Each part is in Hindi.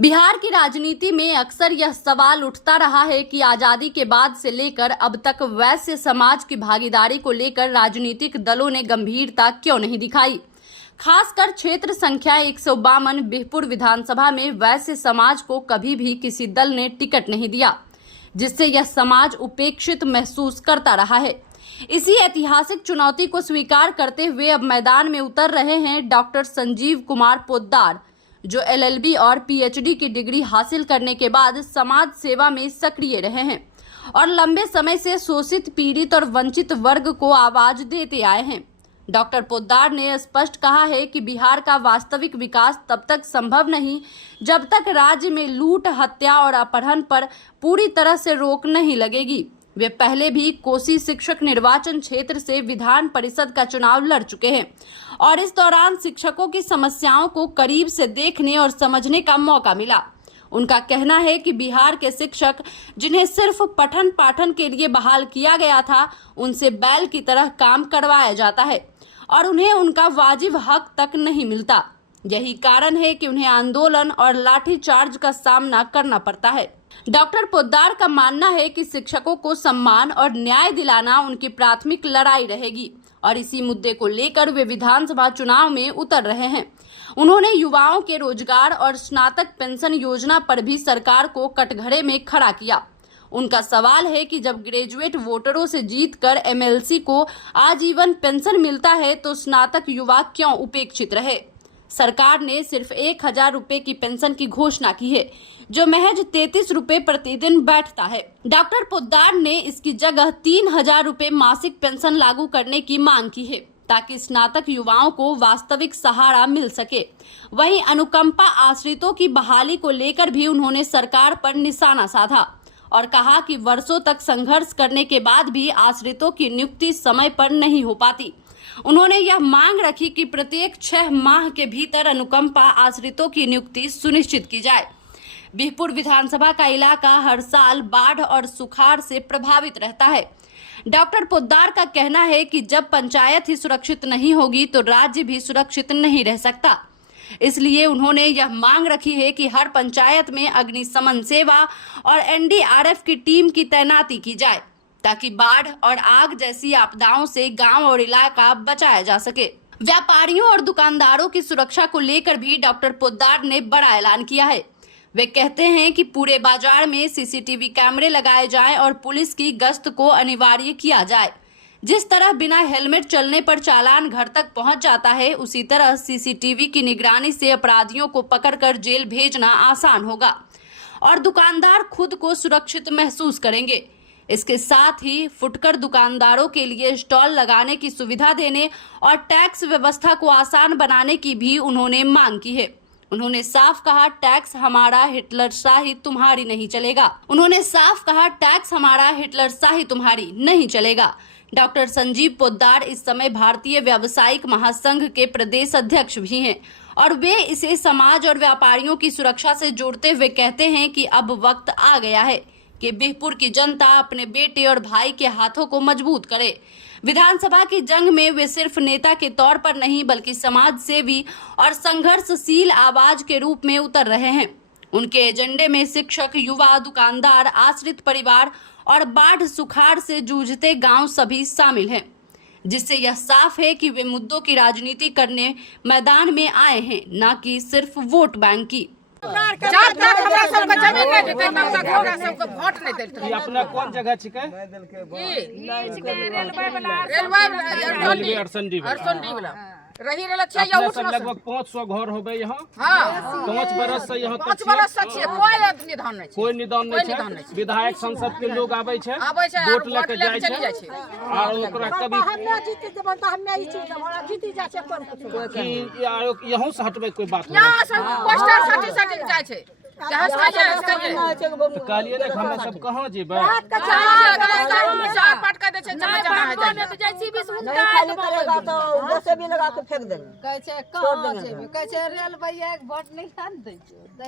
बिहार की राजनीति में अक्सर यह सवाल उठता रहा है कि आजादी के बाद से लेकर अब तक वैश्य समाज की भागीदारी को लेकर राजनीतिक दलों ने गंभीरता क्यों नहीं दिखाई। खासकर क्षेत्र संख्या 152 बिहपुर विधानसभा में वैश्य समाज को कभी भी किसी दल ने टिकट नहीं दिया, जिससे यह समाज उपेक्षित महसूस करता रहा है। इसी ऐतिहासिक चुनौती को स्वीकार करते हुए अब मैदान में उतर रहे हैं डॉक्टर संजीव कुमार पोद्दार, जो LLB और PhD की डिग्री हासिल करने के बाद समाज सेवा में सक्रिय रहे हैं और लंबे समय से शोषित, पीड़ित और वंचित वर्ग को आवाज देते आए हैं। डॉक्टर पोद्दार ने स्पष्ट कहा है कि बिहार का वास्तविक विकास तब तक संभव नहीं जब तक राज्य में लूट, हत्या और अपहरण पर पूरी तरह से रोक नहीं लगेगी। वे पहले भी कोसी शिक्षक निर्वाचन क्षेत्र से विधान परिषद का चुनाव लड़ चुके हैं और इस दौरान शिक्षकों की समस्याओं को करीब से देखने और समझने का मौका मिला। उनका कहना है कि बिहार के शिक्षक, जिन्हें सिर्फ पठन पाठन के लिए बहाल किया गया था, उनसे बैल की तरह काम करवाया जाता है और उन्हें उनका वाजिब हक तक नहीं मिलता। यही कारण है कि उन्हें आंदोलन और लाठीचार्ज का सामना करना पड़ता है। डॉक्टर पोद्दार का मानना है कि शिक्षकों को सम्मान और न्याय दिलाना उनकी प्राथमिक लड़ाई रहेगी और इसी मुद्दे को लेकर वे विधानसभा चुनाव में उतर रहे हैं। उन्होंने युवाओं के रोजगार और स्नातक पेंशन योजना पर भी सरकार को कटघरे में खड़ा किया। उनका सवाल है कि जब ग्रेजुएट वोटरों से जीतकर MLC को आजीवन पेंशन मिलता है तो स्नातक युवा क्यों उपेक्षित रहे। सरकार ने सिर्फ 1000 रुपए की पेंशन की घोषणा की है, जो महज 33 रुपए प्रतिदिन बैठता है। डॉक्टर पोद्दार ने इसकी जगह 3000 रुपए मासिक पेंशन लागू करने की मांग की है, ताकि स्नातक युवाओं को वास्तविक सहारा मिल सके। वहीं अनुकंपा आश्रितों की बहाली को लेकर भी उन्होंने सरकार पर निशाना साधा और कहा कि वर्षों तक संघर्ष करने के बाद भी आश्रितों की नियुक्ति समय पर नहीं हो पाती। उन्होंने यह मांग रखी कि प्रत्येक 6 माह के भीतर अनुकंपा आश्रितों की नियुक्ति सुनिश्चित की जाए। बिहपुर विधानसभा का इलाका हर साल बाढ़ और सुखाड़ से प्रभावित रहता है। डॉक्टर पोद्दार का कहना है कि जब पंचायत ही सुरक्षित नहीं होगी तो राज्य भी सुरक्षित नहीं रह सकता। इसलिए उन्होंने यह मांग रखी है कि हर पंचायत में अग्निशमन सेवा और NDRF की टीम की तैनाती की जाए, ताकि बाढ़ और आग जैसी आपदाओं से गांव और इलाका बचाया जा सके। व्यापारियों और दुकानदारों की सुरक्षा को लेकर भी डॉक्टर पोद्दार ने बड़ा ऐलान किया है। वे कहते हैं कि पूरे बाजार में CCTV कैमरे लगाए जाएं और पुलिस की गश्त को अनिवार्य किया जाए। जिस तरह बिना हेलमेट चलने पर चालान घर तक पहुंच जाता है, उसी तरह CCTV की निगरानी से अपराधियों को पकड़कर जेल भेजना आसान होगा और दुकानदार खुद को सुरक्षित महसूस करेंगे। इसके साथ ही फुटकर दुकानदारों के लिए स्टॉल लगाने की सुविधा देने और टैक्स व्यवस्था को आसान बनाने की भी उन्होंने मांग की है। उन्होंने साफ कहा, टैक्स हमारा, हिटलरशाही तुम्हारी नहीं चलेगा। नहीं चलेगा। डॉक्टर संजीव पोद्दार इस समय भारतीय व्यावसायिक महासंघ के प्रदेश अध्यक्ष भी हैं और वे इसे समाज और व्यापारियों की सुरक्षा से जोड़ते हुए कहते हैं कि अब वक्त आ गया है कि बिहपुर की जनता अपने बेटे और भाई के हाथों को मजबूत करे। विधानसभा की जंग में वे सिर्फ नेता के तौर पर नहीं बल्कि समाज सेवी और संघर्षशील आवाज के रूप में उतर रहे हैं। उनके एजेंडे में शिक्षक, युवा, दुकानदार, आश्रित परिवार और बाढ़ सुखाड़ से जूझते गांव सभी शामिल हैं, जिससे यह साफ है कि वे मुद्दों की राजनीति करने मैदान में आए हैं, न कि सिर्फ वोट बैंक की। जब तक हमरा सबके जमीन नहीं देते तब तक हमरा सबके वोट नहीं देते। ये अपना कौन जगह छिके? रेलवे अरसंडी वाला रही रहल छै। अपने सब लगभग 500 घर होबे यहाँ। हां, 5 बरस से यहाँ 5 बरस से छै, कोई निदान नहीं छै। विधायक संसद के लोग आबै छै, वोट लेके जाय छै और ओकरा कभी हमे जीत देबन त हमे ई चीज हमरा जीती जाय छै। कोन कि यहूं से हटबै कोई बात नहीं। यहां से पोस्टर सटी जाय छै। जहां से कहलिए ने हम सब कहां जेबै? पाट का दे छै, जहां में तो जाय छी 20 मुद्दा खाली करेगा तो जैसे भी लगा के फेंक देंगे। कहै छै कहां जेबै, कहै छै रेल भैया के वोट नहीं खान दै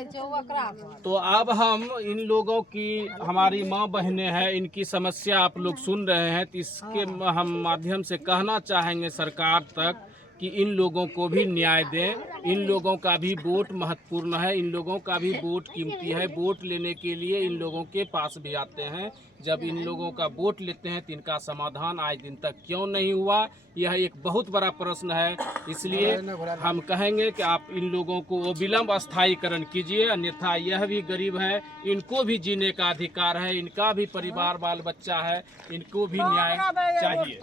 छै ओकरा। तो अब हम इन लोगों की, हमारी माँ बहनें हैं, इनकी समस्या आप लोग सुन रहे हैं, तो इसके हम माध्यम से कहना चाहेंगे सरकार तक कि इन लोगों को भी न्याय दें। इन लोगों का भी वोट महत्वपूर्ण है, इन लोगों का भी वोट कीमती है। वोट लेने के लिए इन लोगों के पास भी आते हैं। जब इन लोगों का वोट लेते हैं तो इनका समाधान आज दिन तक क्यों नहीं हुआ, यह एक बहुत बड़ा प्रश्न है। इसलिए हम कहेंगे कि आप इन लोगों को अविलंब स्थायीकरण कीजिए, अन्यथा यह भी गरीब है, इनको भी जीने का अधिकार है, इनका भी परिवार बाल बच्चा है, इनको भी न्याय चाहिए।